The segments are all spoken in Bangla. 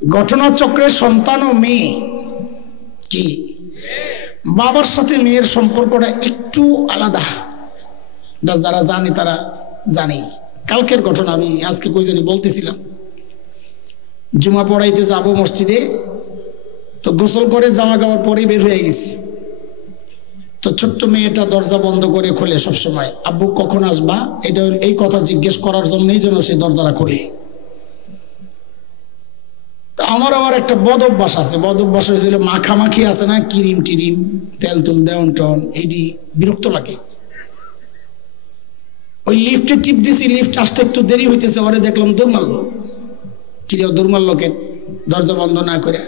ঘটনাচক্রের সন্তান ও মেয়ে কি বাবার সাথে মেয়ের সম্পর্কটা একটু আলাদা। যারা জানে তারা জানে। কালকের ঘটনা আমি আজকে কই জানি বলতেছিলাম, জুমা পড়াইতে যাব মসজিদে, তো গোসল করে জামা কাপড় পরে বের হয়ে গেছি। তো ছোট্ট মেয়েটা দরজা বন্ধ করে খোলে সবসময়, আব্বু কখন আসবা, এটা এই কথা জিজ্ঞেস করার জন্যই যেন সে দরজাটা খোলে। আমার আবার একটা বদ অভ্যাস আছে, বদ অভ্যাস হয়েছিল মাখামাখি আছে না, ক্রিম টিরিম তেল তুল দেওয়ন টন, এইটি বিরক্ত লাগে। ওই লিফটে টিপ দিছি, লিফট আসতে একটু দেরি হইতেছে, ওরে দেখলাম দৌড় মারলো। কিরে দৌড় মারলো কে, দরজা বন্ধ না করে?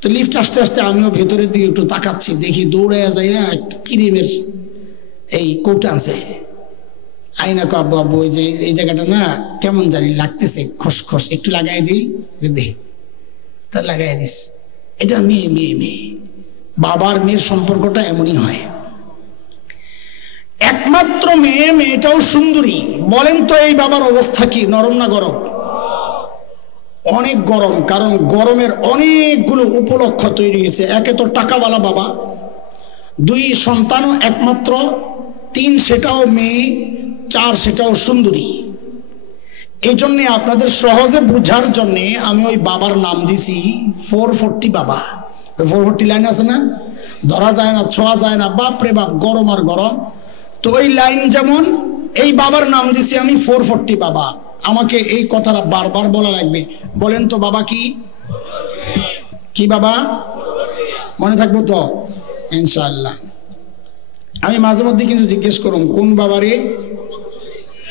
তো লিফট আসতে আসতে আমিও ভেতরের দিকে একটু তাকাচ্ছি, দেখি দৌড়ে যাইয়া একটু ক্রিমের এই কৌটা আছে। আইনা কো আব্বু আব্বু ওই যে এই জায়গাটা না কেমন জানি লাগতেছে, খসখস, একটু লাগাই দিই দে, তা লাগাই দিস। এটা মেয়ে মেয়ে মেয়ে, বাবার মেয়ের সম্পর্কটা এমনই হয়। একমাত্র মেয়ে, মেয়েটাও সুন্দরী। বলেন তো এই বাবার অবস্থা কি, নরম না গরম? অনেক গরম, কারণ গরমের অনেকগুলো উপলক্ষ তৈরি হয়েছে। একে তো টাকাওয়ালা বাবা, দুই সন্তানও একমাত্র, তিন সেটাও মেয়ে, চার সেটাও সুন্দরী। এই জন্যে আপনাদের সহজে বুঝার জন্যে আমি ওই বাবার নাম দিছি 440 বাবা। 440 লাইন আছে না, ধরা যায় না, ছোঁয়া যায় না, বাপরে বাপ, গরম আর গরম। তো ওই লাইন যেমন, এই বাবার নাম দিছি আমি 440 বাবা। আমাকে এই কথাটা বারবার বলা লাগবে। বলেন তো বাবা কি কি বাবা, মনে থাকবো তো ইনশাআল্লাহ। আমি মাঝে মধ্যে কিন্তু জিজ্ঞেস করুন কোন বাবারে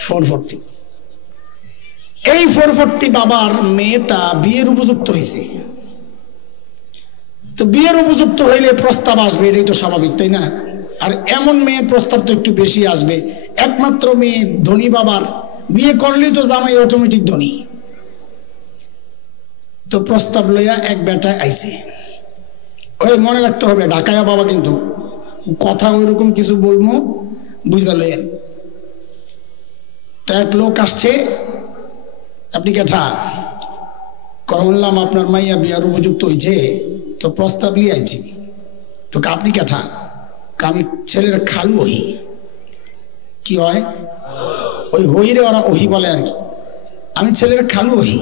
440। এই 440 বাবার মেয়েটা বিয়ের উপযুক্ত হয়েছে। তো বিয়ের উপযুক্ত হইলে প্রস্তাব আসবে, এটাই তো স্বাভাবিক, তাই না? আর এমন মেয়ের প্রস্তাব তো একটু বেশি আসবে। একমাত্র মেয়ে, ধনী বাবার, বিয়ে করলে তো জামাই অটোমেটিক ধনী। তো প্রস্তাব লইয়া এক বেটা আইছে। ওই মনে রাখতে হবে ঢাকায়া বাবা, কিন্তু কথা ওইরকম কিছু বলবো, বুঝতে লইয়েন। তো এক লোক আসছে, আপনি কেঠা কহলাম আপনার মাইয়া বিয়ার উপযুক্ত হয়েছে, তো প্রস্তাব লিয়ে আইছি। তো আপনি কেঠা? আমি ছেলের খালু হই। কি হয় ওই হই রে, ওরা ওহি বলে আর কি। আমি ছেলের খালু হই।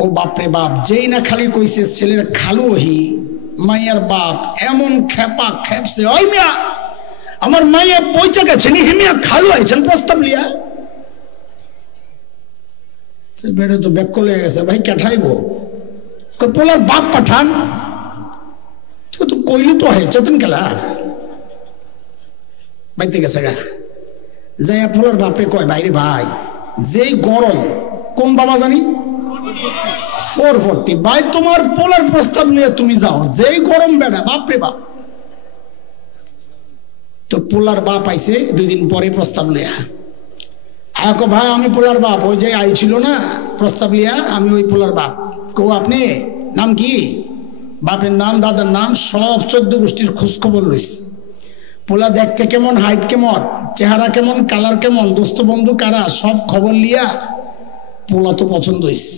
ও বাপরে বাপ, যেই না খালি কইছে ছেলের খালু হই, মাইয়ার বাপ এমন খেপা খেপছে, ওই মিয়া আমার মাইয়া পৌঁছে গেছে নি, মিয়া খালু আইছেন প্রস্তাব লিয়া। বেড়ে তো ব্যাক করে গেছে, ভাই কেঠাইবো, পোলার বাপ পাঠান। তো কইলে তো হয় চেতন গেলা বাইতে গেছে গা, যাই পোলার বাপরে কয় বাইরে ভাই, যেই গরম, কোন বাবা জানি 440, ভাই তোমার পোলার প্রস্তাব নিয়ে তুমি যাও, যেই গরম বেড়া, বাপরে বাপ। তো পোলার বাপ আইছে 2 দিন পরে প্রস্তাব লিয়া। আয়কো ভাই আমি পোলার বাপ, ওই যে আইছিল না প্রস্তাব লিয়া, আমি ওই পোলার বাপ। কো আপনি নাম কি? বাপের নাম, দাদার নাম, সব 14 গোষ্ঠীর খোঁজ খবর লইস। পোলা দেখতে কেমন, হাইট কেমন, চেহারা কেমন, কালার কেমন, দোস্ত বন্ধু কারা, সব খবর লিয়া পোলা তো পছন্দ হইছে।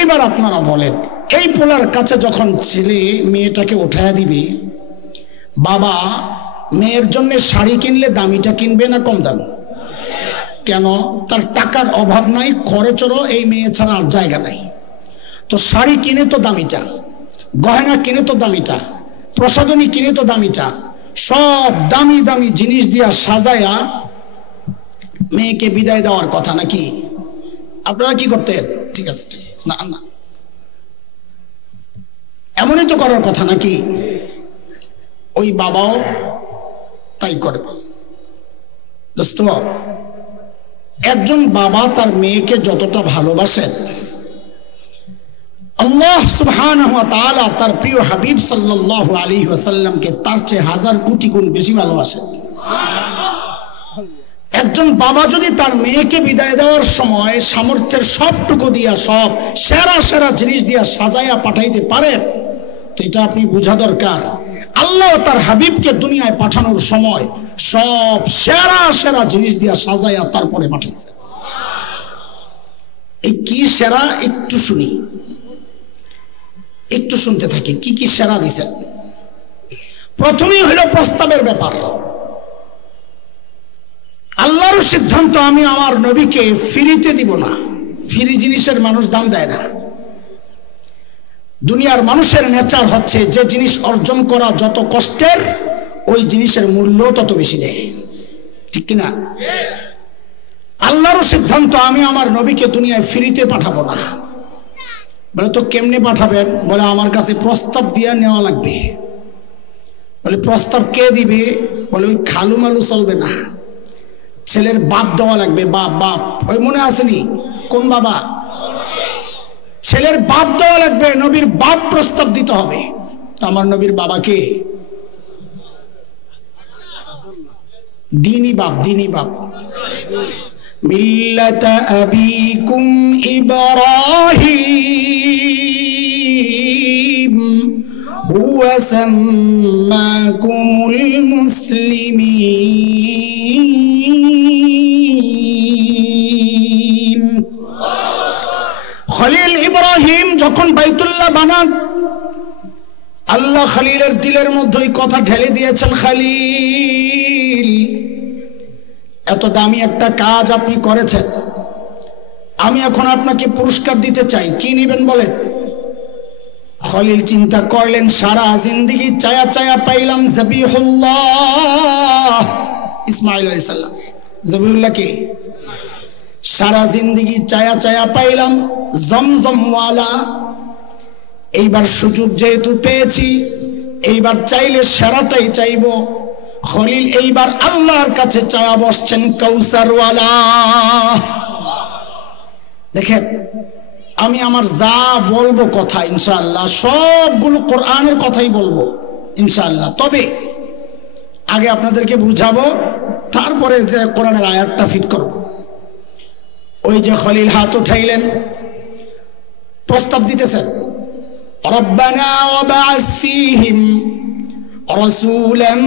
এবার আপনারা বলেন, এই পোলার কাছে যখন ছেলে মেয়েটাকে উঠায়া দিবে, বাবা মেয়ের জন্য শাড়ি কিনলে দামিটা কিনবে না কম দামি? কেন? তার টাকার অভাব নাই, খরচেরও এই মেয়ে ছাড়া আর জায়গা নাই। তো শাড়ি কিনে তো দামিটা, গয়না কিনে তো দামিটা, প্রসাধনী কিনে তো দামিটা, সব দামি দামি জিনিস দিয়া সাজায়া মেয়েকে বিদায় দেওয়ার কথা নাকি? আপনারা কি করতেন? ঠিক আছে, না না, এমনই তো করার কথা নাকি? ওই বাবাও তাই করে। দোস্ত, একজন বাবা তার মেয়েকে যতটা ভালোবাসেন, আল্লাহ সুবহানাহু ওয়া তাআলা তার প্রিয় হাবিব সাল্লাল্লাহু আলাইহি ওয়াসাল্লামকে তার চেয়ে 1000 কোটি গুণ বেশি ভালোবাসেন। একজন বাবা যদি তার মেয়েকে বিদায় দেওয়ার সময় সামর্থ্যের সবটুকু দিয়া, সব সেরা সেরা জিনিস দিয়া সাজায়া পাঠাইতে পারেন, তো এটা আপনি বোঝা দরকার আল্লাহ তার হাবিবকে দুনিয়ায় পাঠানোর সময় সব সেরা সেরা জিনিস দিয়া সাজায়া তারপরে পাঠাইছে। এই কি সেরা একটু শুনি, একটু শুনতে থাকি কি কি সেরা দিছেন। প্রথমেই হলো প্রস্তাবের ব্যাপার। আল্লাহর সিদ্ধান্ত, আমি আমার নবীকে ফ্রিতে দিব না। ফ্রি জিনিসের মানুষ দাম দেয় না। দুনিয়ার মানুষের নেচার হচ্ছে যে জিনিস অর্জন করা যত কষ্টের, ওই জিনিসের মূল্য তত বেশি দেয়, ঠিক কিনা? আল্লাহর সিদ্ধান্ত, আমি আমার নবীকে দুনিয়ায় ফ্রিতে পাঠাবো না। বলে তো কেমনে পাঠাবেন? বলে আমার কাছে প্রস্তাব দিয়ে নেওয়া লাগবে। বলে প্রস্তাব কে দিবে? বলে ওই খালু মালু চলবে না, ছেলের বাপ দেওয়া লাগবে। বাপ বাপ ওই মনে আসেনি কোন বাবা? ছেলের বাপ দেওয়া লাগবে, নবীর বাপ প্রস্তাব দিতে হবে। তো আমার নবীর বাবাকে দিনী বাপ, দিনী বাপ। মিল্লাতা আবিকুম ইব্রাহিম হুয়া সাম্মাকুমুল মুসলিমিন। খলিল ইব্রাহিম যখন বাইতুল্লাহ বানান, আল্লাহ খলিলের দিলের মধ্যে ওই কথা ঢেলে দিয়েছেন, খলিল এত দামি একটা কাজ আপনি করেছেন, আমি এখন আপনাকে পুরস্কার দিতে চাই, কি নেবেন বলেন? খলিল চিন্তা করলেন, সারা জিন্দেগি চায়া চায়া পাইলাম জবিহুল্লাহ ইসমাইল আলাইহিস সালাম। জবিহুল্লাহ কে? সারা জিন্দেগি চায়া চায়া পাইলাম জমজমওয়ালা। এইবার সুযোগ যেহেতু পেয়েছি, এইবার চাইলে সেরাটাই চাইব। খলিল এইবার আল্লাহর কাছে চায়া বসছেন কাউসারওয়ালা। দেখেন, আমি আমার যা বলবো কথা ইনশাআল্লাহ সবগুলো কোরআনের কথাই বলবো ইনশাআল্লাহ। তবে আগে আপনাদেরকে বুঝাবো, তারপরে যে কোরআনের আয়াতটা ফিট করব। ওই যে খলিল হাত উঠাইলেন, প্রস্তাব দিতেছেন, রব্বানা ওয়াবআস ফীহিম রাসূলাম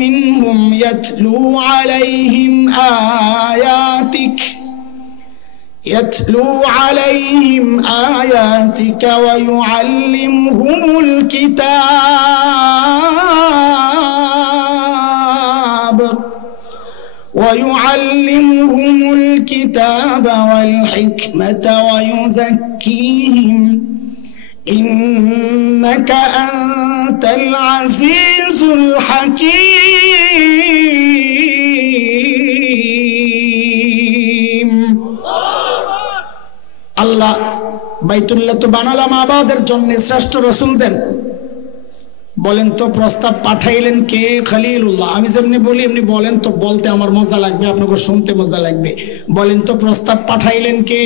মিনহুম ইয়াতলু আলাইহিম আয়াতিক ওয়া ইউআল্লিমুহুমুল কিতাব ওয়াল হিকমাতা ওয়া ইউযাক্কিহিম ইন্নাকা আনতাল আজিজুল হাকীম। আল্লাহ বাইতুল্লাহ তো বানালাম আবাদের জন্য, শ্রেষ্ঠ রাসূল দেন। বলেন তো প্রস্তাব পাঠাইলেন কে? খলিলুল্লাহ। আমি যেমনি বলি এমনি বলেন তো, বলতে আমার মজা লাগবে, আপনাকে শুনতে মজা লাগবে। বলেন তো প্রস্তাব পাঠাইলেন কে?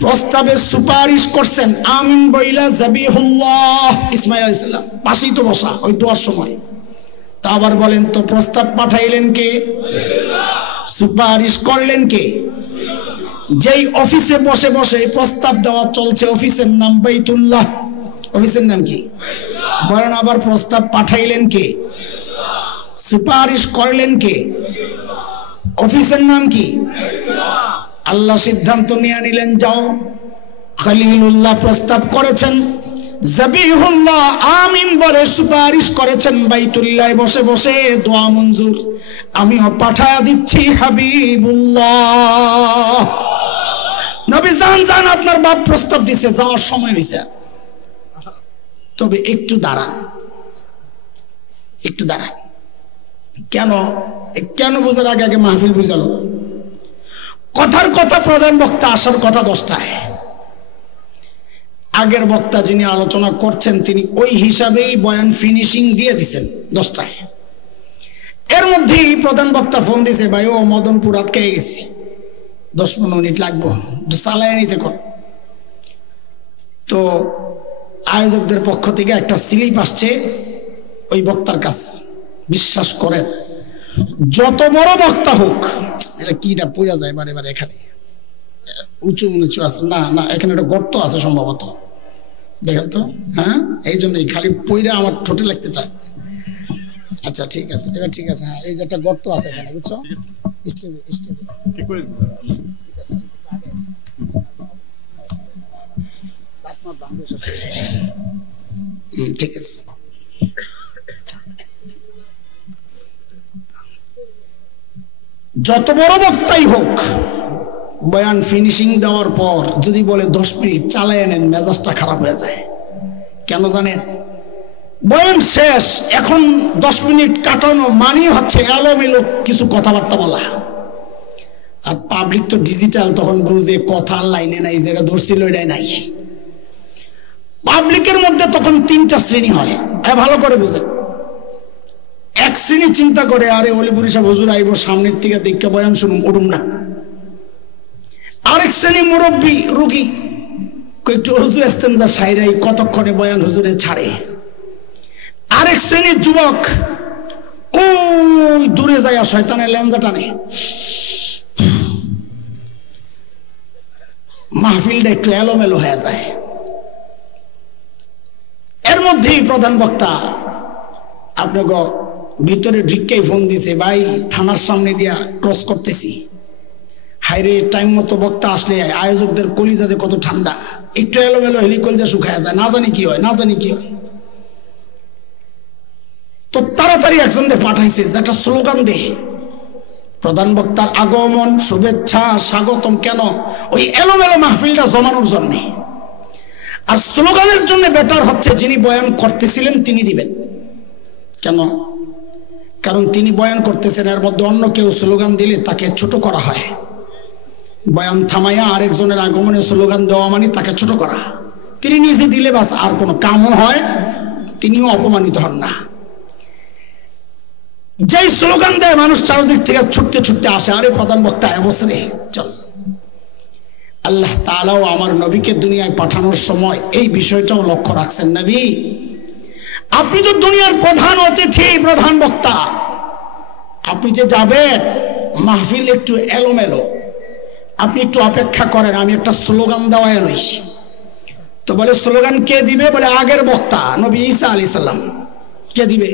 প্রস্তাবে সুপারিশ করছেন আমিন বইলা জবিহুল্লাহ ইসমাইল আলাইহিস সালাম, পাশেই তো বসা ওই দোয়ার সময়। তা আবার বলেন তো প্রস্তাব পাঠাইলেন কে? সুপারিশ করলেন কে? যেই অফিসে বসে বসে প্রস্তাব দেওয়া চলছে, অফিসের নাম বাইতুল্লাহ। অফিসের নাম কি? বলেন আবার প্রস্তাব পাঠাইলেন কে? সুপারিশ করলেন কে? অফিসের নাম কি? আল্লাহ সিদ্ধান্ত নিয়ে নিলেন, যাও। খলিলুল্লাহ প্রস্তাব করেছেন, জবিহুল্লাহ আমিন বলে সুপারিশ করেছেন, বাইতুল্লাহ বসে বসে দোয়া মঞ্জুর। আমিও পাঠায়া দিচ্ছি হাবিবুল্লাহ। নবী জান জান, আপনার বাপ প্রস্তাব দিছে, যাওয়ার সময় হয়েছে। তবে একটু দাঁড়ান, একটু দাঁড়ান। কেন? কেন বোঝার আগে আগে মাহফিল বুঝালো। কথার কথা, প্রধান বক্তা আসার কথা 10টায়। আগের বক্তা যিনি আলোচনা করছেন তিনি ওই হিসাবেই বয়ান ফিনিশিং দিয়ে দিচ্ছেন 10টায়। এর মধ্যেই প্রধান বক্তা ফোন দিছে, ভাই ও মদনপুর আটকে গেছি, 10-15 মিনিট লাগবো, চালায় নিতে কর। তো আয়োজকদের পক্ষ থেকে একটা স্লিপ আসছে ওই বক্তার কাছে। বিশ্বাস করেন, যত বড় বক্তা হোক, এটা কিটা পড়া যায় বারে বারে, এখানে উঁচু নিচু আছে না, না এখানে একটা গর্ত আছে সম্ভবত, দেখেন তো। হ্যাঁ, এই জন্যই খালি পইরা আমার ঠোঁটে লাগতে চায়। আচ্ছা ঠিক আছে, এবার ঠিক আছে। হ্যাঁ, এই যে একটা গর্ত আছে এখানে, বুঝছো? স্টেজে স্টেজে ঠিক আছে। ঠিক আছে। যত বড় বক্তাই হোক, বয়ান ফিনিশিং দেওয়ার পর যদি বলে 10 মিনিট চালায় নেন, মেজাজটা খারাপ হয়ে যায়। কেন জানেন? বয়ান শেষ, এখন 10 মিনিট কাটানো মানে হচ্ছে এলোমেলো কিছু কথাবার্তা বলা। আর পাবলিক তো ডিজিটাল, তখন বুঝে কথার লাইনে নাই, যেটা ধরছিল এটাই নাই। পাবলিকের মধ্যে তখন 3টা শ্রেণী হয়, ভালো করে বুঝেন। এক শ্রেণী চিন্তা করে, আরে অলিপুরি সাহেব হুজুর আইব, সামনের থেকে দীক্ষা বয়ান শুনুন, উঠুন না। আরেক শ্রেণী মুরব্বী রুগী, একটু হুজুর আসতেন যা সাইরাই, কতক্ষণে বয়ান হুজুরে ছাড়ে। আরেক শ্রেণীর যুবক ওই দূরে যায়, শয়তানের লেঞ্জা টানে, মাহফিলটা একটু এলোমেলো হয়ে যায়। এর মধ্যেই প্রধান বক্তা আপনাকে ভিতরে ঢুকেই ফোন দিছে, ভাই থানার সামনে দিয়া ক্রস করতেছি। হাইরে, টাইম মতো বক্তা আসলে আয়োজকদের কলিজা যে কত ঠান্ডা, একটু এলোমেলো হলে কলিজা শুকায় যায়, না জানি কি হয়, না জানি কি হয়। তো তাড়াতাড়ি একজনকে পাঠাইছে যে একটা স্লোগান দে, প্রধান বক্তার আগমন, শুভেচ্ছা, স্বাগতম। কেন? ওই এলোমেলো মাহফিলটা জমানোর জন্য। আর স্লোগানের জন্য বেটার হচ্ছে যিনি বয়ান করতেছিলেন তিনি দিবেন। কেন? কারণ তিনি বয়ান করতেছেন, এর মধ্যে অন্য কেউ স্লোগান দিলে তাকে ছোট করা হয়। বয়ান থামাইয়া আরেকজনের আগমনে স্লোগান দেওয়া মানে তাকে ছোট করা। তিনি নিজে দিলে বাস আর কোনো কামও হয়, তিনিও অপমানিত হন না। যেই স্লোগান দেয় মানুষ চারদিক থেকে ছুটতে ছুটতে আসে, আরে প্রধান বক্তা এবছরে চল। আল্লাহ তাআলাও আমার নবীকে দুনিয়ায় পাঠানোর সময় এই বিষয়টাও লক্ষ্য রাখছেন। নবী, আপনি তো দুনিয়ার প্রধান অতিথি, প্রধান বক্তা, আপনি যে যাবেন, মাহফিল একটু এলোমেলো, আপনি একটু অপেক্ষা করেন, আমি একটা স্লোগান দেওয়া এলই। তো বলে স্লোগান কে দিবে? বলে আগের বক্তা নবী ঈসা আলাইহিস সালাম। কে দিবে?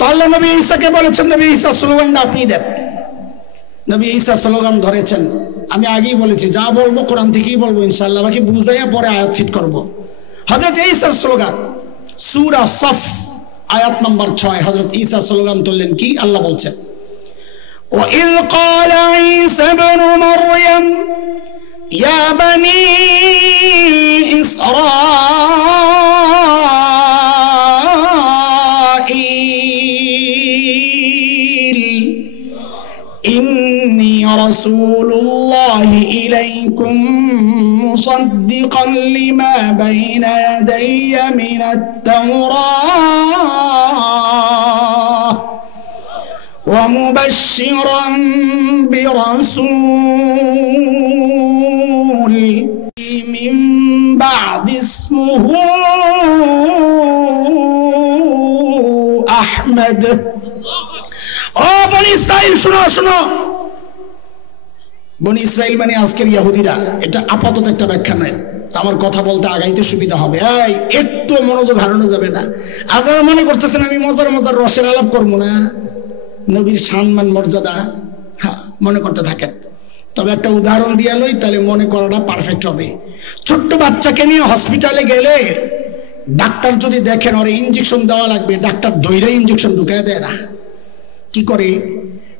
তাহলে নবী ঈসাকে বলেছেন, নবী ঈসা স্লোগানটা আপনি দেন। নবী ঈসা স্লোগান ধরেছেন। আমি আগেই বলেছি, যা বলবো কোরআন থেকেই বলবো ইনশাআল্লাহ, বাকি বুঝাইয়া পরে আয়াত ফিট করবো। হযরত ঈসার স্লোগান, সূরা সফ আয়াত নম্বর 6, হযরত ঈসা স্লোগান তুললেন কি? আল্লাহ বলছেন, وَإِذْ قَالَ عِيسَى ابْنُ مَرْيَمَ يَا بَنِي إِسْرَائِيلَ إِنِّي رَسُولُ اللَّهِ إِلَيْكُمْ مُصَدِّقًا لِمَا بَيْنَ يَدَيَّ مِنَ التَّوْرَاةِ ومبشرا برسول من بعد اسمه أحمد। ও বনি ইসরাইল শুনো শুনো, বনি ইসরাইল মানে আজকের ইহুদিরা। এটা আপাতত একটা ব্যাখ্যা নয়, আমার কথা বলতে আগাইতে সুবিধা হবে। এই একটু মনোযোগ হারানো যাবে না। আপনারা মনে করতেছেন আমি মজার মজার রসের আলাপ করবো না, নবীর সম্মান মর্যাদা, হ্যাঁ মনে করতে থাকেন। তবে একটা উদাহরণ দিয়ে লই, তাহলে মনে করাটা পারফেক্ট হবে। ছোট্ট বাচ্চাকে নিয়ে হসপিটালে গেলে ডাক্তার যদি দেখেন ওরে ইঞ্জেকশন দেওয়া লাগবে, ডাক্তার ধৈর্য ইঞ্জেকশন ঢুকায় দেয় না। কি করে?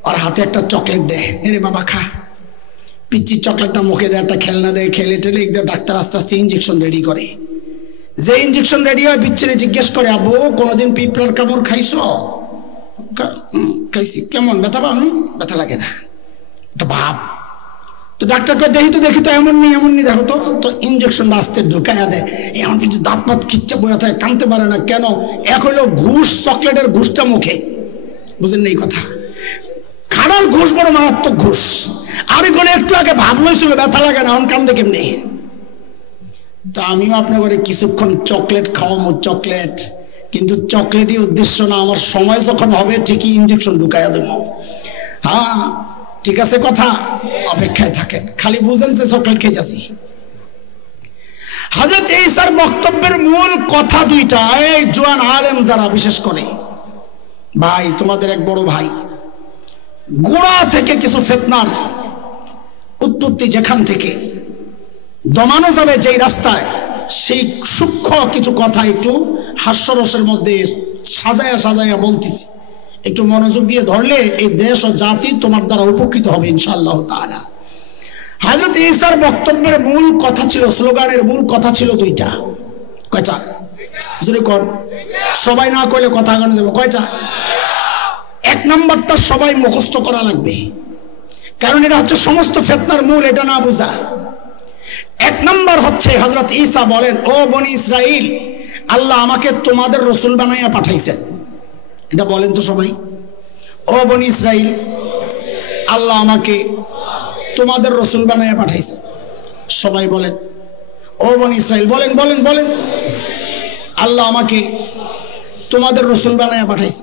ওর হাতে একটা চকলেট দেয়, রে বাবা খা। পিচ্চির চকলেটটা মুখে দেয়, একটা খেলনা দেয়, খেলে টেলে ডাক্তার আস্তে আস্তে ইঞ্জেকশন রেডি করে। যে ইঞ্জেকশন রেডি হয়, পিচ্চিরে জিজ্ঞেস করে, আব্বু কোনোদিন পিঁপড়ার কামড় খাইছো? খাইছি। কেমন ব্যথা পান? ব্যথা লাগে না। তো ভাব, তো ডাক্তারকে দেখি তো এমন নেই দেখো তো। তো ইঞ্জেকশনটা আস্তে ঢুকাইয়া দেয়, এমন কিছু দাঁত পাত খিচ্চা বইয়া থাকে, কানতে পারে না। কেন? এক হইলো ঘুষ, চকলেটের ঘুষটা মুখে, বুঝেন না এই কথা? খাড়ার ঘুষ বড় মারাত্মক ঘুষ। আর এখানে একটু আগে ভাবলইছিল ব্যথা লাগে না, এখন কান্দে কেমনি? তো আমিও আপনার ঘরে কিছুক্ষণ চকলেট খাওয়াবো, চকলেট, কিন্তু চকলেটই উদ্দেশ্য না। আমার সময় যখন হবে ঠিকই ইঞ্জেকশন ঢুকাইয়া দেবো। হ্যাঁ ঠিক আছে কথা, অপেক্ষায় থাকেন, খালি বুঝেন যে চকলেট খেয়েছি। হযরত ঈসার বক্তব্যের মূল কথা দুইটা। এই জোয়ান আলেম যারা, বিশেষ করে ভাই, তোমাদের এক বড় ভাই, গোড়া থেকে কিছু ফিতনার উৎপত্তি যেখান থেকে দমানো যাবে, যেই রাস্তায় সেই সূক্ষ্ম কিছু কথা একটু হাস্যরসের মধ্যে সাজায়া সাজায়া বলতেছি, একটু মনোযোগ দিয়ে ধরলে এই দেশ ও জাতি তোমার দ্বারা উপকৃত হবে ইনশাআল্লাহ তাআলা। হযরত ঈসার বক্তব্যের মূল কথা ছিল, স্লোগানের মূল কথা ছিল দুইটা। কয়টা? জোরে কর, সবাই না কইলে কথা গান দেব। কয়টা? এক নাম্বারটা সবাই মুখস্থ করা লাগবে, কারণ এটা হচ্ছে সমস্ত ফিতনার মূল, এটা না বুঝা। এক নাম্বার হচ্ছে হযরত ঈসা বলেন, ও বনি ইসরাইল, আল্লাহ আমাকে তোমাদের রাসূল বানাইয়া পাঠাইছেন। এটা বলেন তো সবাই, ও বনি ইসরাইল, আল্লাহ আমাকে তোমাদের রাসূল বানাইয়া পাঠাইছেন। সবাই বলেন, ও বনি ইসরাইল, বলেন বলেন বলেন, আল্লাহ আমাকে তোমাদের রাসূল বানাইয়া পাঠাইছে।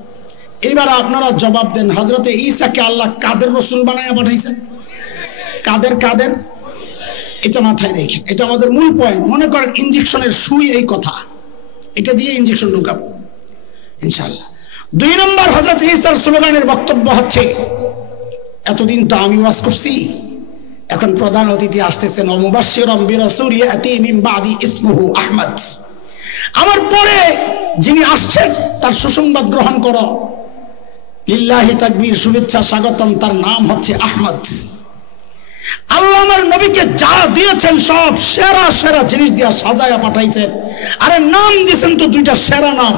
এবার আপনারা জবাব দেন, হযরতে ঈসাকে আল্লাহ কাদের রাসূল বানাইয়া পাঠাইছেন? কাদের কাদের? এটা মাথায় রেখে, এটা আমাদের মূল পয়েন্ট। মনে করেন ইনজেকশনের সুই এই কথা, এটা দিয়ে ইনজেকশন ঢুকাবো ইনশাআল্লাহ। দুই নম্বর হযরত ঈসার স্লোগানের বক্তব্য হচ্ছে, এতদিন তো আমি ওয়াজ করছি, এখন প্রধান অতিথি আসতেছেন, ও মুবাশশিরাম বিরাসূল ইয়াতি মিন বাদি ইসমুহু আহমদ, আমার পরে যিনি আসছেন তার সুসংবাদ গ্রহণ করো। লিল্লাহি তাকবীর, শুভেচ্ছা স্বাগতম, তার নাম হচ্ছে আহমদ। আল্লাহ আমার নবীকে যা দিয়েছেন সব সেরা সেরা জিনিস দিয়া সাজায়া পাঠাইছেন। আরে নাম দিয়েছেন তো দুইটা সেরা নাম,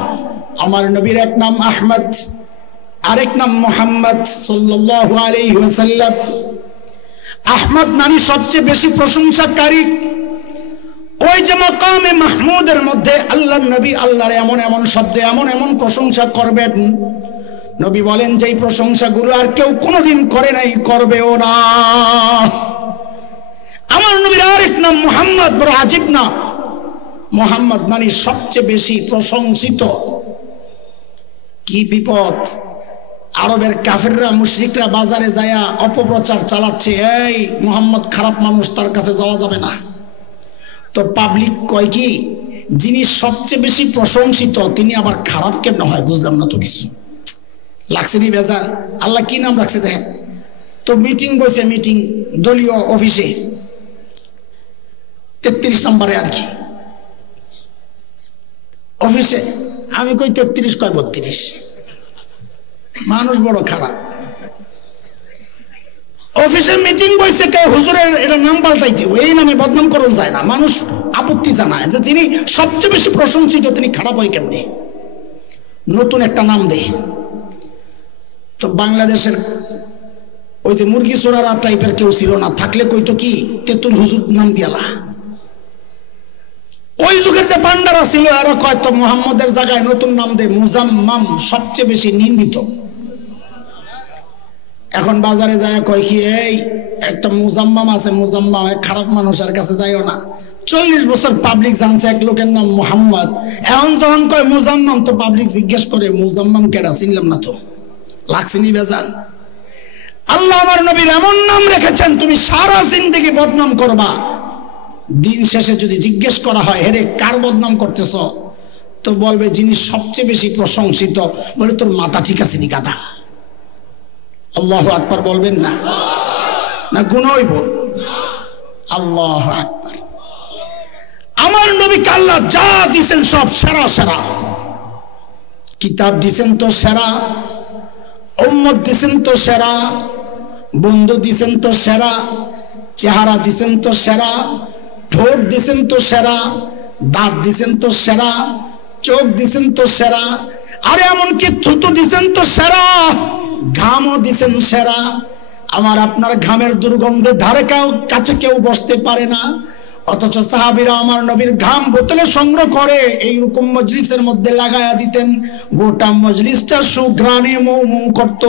আমার নবীর এক নাম আহমদ, আরেক নাম মুহাম্মদ সাল্লাল্লাহু আলাইহি ওয়াসাল্লাম। আহমদ মানে সবচেয়ে বেশি প্রশংসাকারী। ওই যে মাকামে মাহমুদের মধ্যে আল্লাহর নবী আল্লাহর এমন এমন শব্দে এমন এমন প্রশংসা করবেন, নবী বলেন যে এই প্রশংসাগুলো আর কেউ কোনোদিন করে নাই, করবেও না। আমার নবীর আরেক নাম মুহাম্মদ, বড় আজীব না। মুহাম্মদ মানে সবচেয়ে বেশি প্রশংসিত। কি বিপদ, আরবের কাফেররা মুশরিকরা বাজারে যায়া অপপ্রচার চালাচ্ছে, এই মুহাম্মদ খারাপ মানুষ, তার কাছে যাওয়া যাবে না। তো পাবলিক কয় কি, যিনি সবচেয়ে বেশি প্রশংসিত তিনি আবার খারাপ কেন হয়? বুঝলাম না তো কিছু, লাগছে নি বেজার। আল্লাহ কি নাম রাখছে দেখেন তো। মিটিং বসে, মিটিং দলীয় অফিসে 33 নম্বরে আর কি অফিসে, আমি কই 33, কয় 32। মানুষ বড় খারাপ। অফিসে মিটিং বসে, কে হুজুরের এটা নাম পাল্টাইতে, এই নামে বদনাম করুন যায় না। মানুষ আপত্তি জানায় যে যিনি সবচেয়ে বেশি প্রশংসিত তিনি খারাপ হয় কেমনে, নতুন একটা নাম দে। তো বাংলাদেশের ওই যে মুরগি চোরারা টাইপের কেউ ছিল না, থাকলে কইতো কি তেতুল হুজুর নাম দিয়ালা। ওই যুগের যে পান্ডারা ছিল এরা কয়তো মুহাম্মদের জায়গায় নতুন নাম দে মুজাম্মাম, সবচেয়ে বেশি নিন্দিত। এখন বাজারে যায় কয় কি, এই একটা মুজাম্মাম আছে, মুজাম্মাম, খারাপ মানুষের কাছে যাইও না। 40 বছর পাবলিক জানছে এক লোকের নাম মুহাম্মদ, এখন যখন কয় মুজাম্মাম তো পাবলিক জিজ্ঞেস করে মুজাম্মাম কেডা, চিনলাম না তো। লাগছেনি বেজান। আল্লাহ আমার নবীর এমন নাম রেখেছেন, তুমি সারা জিন্দেগি বদনাম করবা। দিন শেষে যদি জিজ্ঞেস করা হয়, হেরে কার বদনাম করতেছ, তো বলবে যিনি সবচেয়ে বেশি প্রশংসিত। বলে তোর মাথা ঠিক আছে নি গাধা? আল্লাহু আকবার বলবেন না? না গুনাহ হইব? আল্লাহু আকবার। আমার নবীকে আল্লাহ যা দিয়েছেন সব সেরা সেরা। কিতাব দিয়েছেন তো সেরা, উম্মত দিয়েছেন তো সেরা, বন্ধু দিয়েছেন তো সেরা, চেহারা দিয়েছেন তো সেরা, ঠোঁট দিয়েছেন তো সেরা, দাঁত দিয়েছেন তো সেরা, চোখ দিয়েছেন তো সেরা, আরে এমনকি থুতু দিয়েছেন তো সেরা, ঘামও দিয়েছেন সেরা। আমার আপনার ঘামের দুর্গন্ধে ধারে কাছে কেউ বসতে পারে না, অথচ সাহাবীরা আমার নবীর ঘাম বোতলে সংগ্রহ করে এইরকম মজলিসের মধ্যে লাগায়া দিতেন, গোটা মজলিসটা সুঘ্রাণে মৌ মৌ করত।